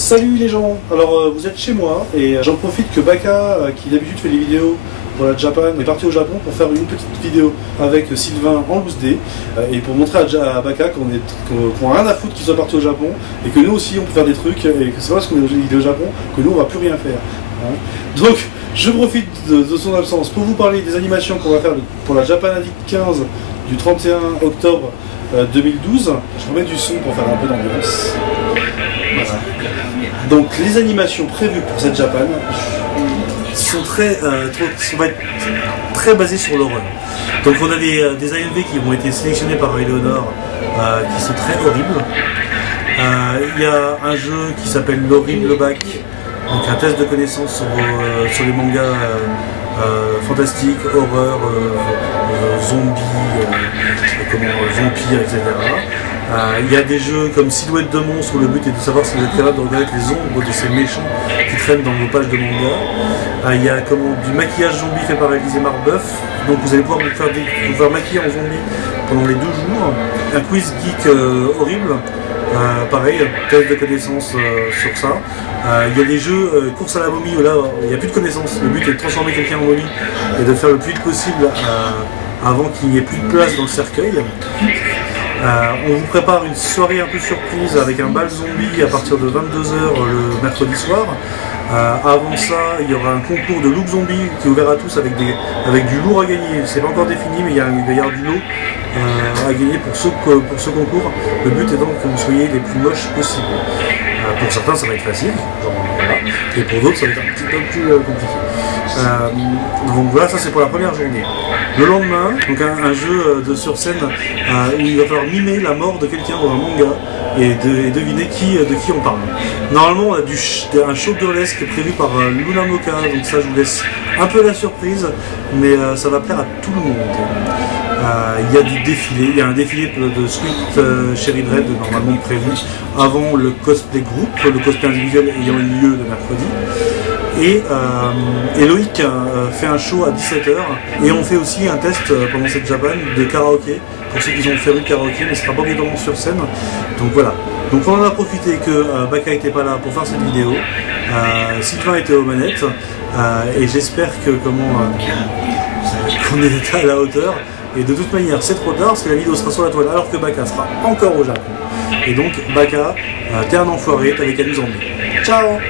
Salut les gens. Alors vous êtes chez moi et j'en profite que Baka, qui d'habitude fait les vidéos pour la Japan, est parti au Japon pour faire une petite vidéo avec Sylvain en loose day et pour montrer à Baka qu'on a rien à foutre qu'il soit parti au Japon et que nous aussi on peut faire des trucs et que c'est pas parce qu'on est au Japon que nous on va plus rien faire. Hein. Donc je profite de son absence pour vous parler des animations qu'on va faire pour la Japan Addict 15 du 31 octobre 2012. Je remets du son pour faire un peu d'ambiance. Voilà. Donc les animations prévues pour cette Japan sont va être très basées sur l'horreur. Donc on a des AMV qui ont été sélectionnés par Eleonore qui sont très horribles. Il y a un jeu qui s'appelle l'Horrible Back, donc un test de connaissances sur les mangas fantastiques, horreur, zombies, vampires, etc. Il y a des jeux comme Silhouette de monstre où le but est de savoir si vous êtes capable de reconnaître les ombres de ces méchants qui traînent dans vos pages de manga. Il y a du maquillage zombie fait par Élisée Marbeuf, donc vous allez pouvoir vous faire maquiller en zombie pendant les 2 jours. Un quiz geek horrible, pareil, test de connaissances sur ça. Il y a des jeux course à la momie où là il n'y a plus de connaissances, le but est de transformer quelqu'un en momie et de faire le plus vite possible avant qu'il n'y ait plus de place dans le cercueil. On vous prépare une soirée un peu surprise avec un bal zombie à partir de 22 h le mercredi soir. Avant ça, il y aura un concours de look zombie qui est ouvert à tous avec du lourd à gagner. C'est pas encore défini, mais il va y avoir du lot à gagner pour ce concours. Le but étant que vous soyez les plus moches possibles. Pour certains, ça va être facile, genre, voilà. Et pour d'autres, ça va être un petit peu plus compliqué. Donc voilà, ça c'est pour la première journée. Le lendemain, donc un jeu sur scène où il va falloir mimer la mort de quelqu'un dans un manga et deviner de qui on parle. Normalement, on a un show burlesque prévu par Luna Moka, donc ça je vous laisse un peu la surprise, mais ça va plaire à tout le monde. Il y a du défilé, il y a un défilé de Sweet Cherry Dread normalement prévu avant le cosplay groupe, le cosplay individuel ayant eu lieu le mercredi. Et Loïc fait un show à 17 h et on fait aussi un test pendant cette Japan de karaoké pour ceux qui ont fait le karaoké, mais ce sera pas obligatoirement sur scène. Donc voilà. Donc on en a profité que Baka n'était pas là pour faire cette vidéo, Sylvain était aux manettes et j'espère qu'on est à la hauteur. Et de toute manière, c'est trop tard parce que la vidéo sera sur la toile alors que Baka sera encore au Japon. Et donc, Baka, t'es un enfoiré, t'avais qu'à nous emmener. Ciao!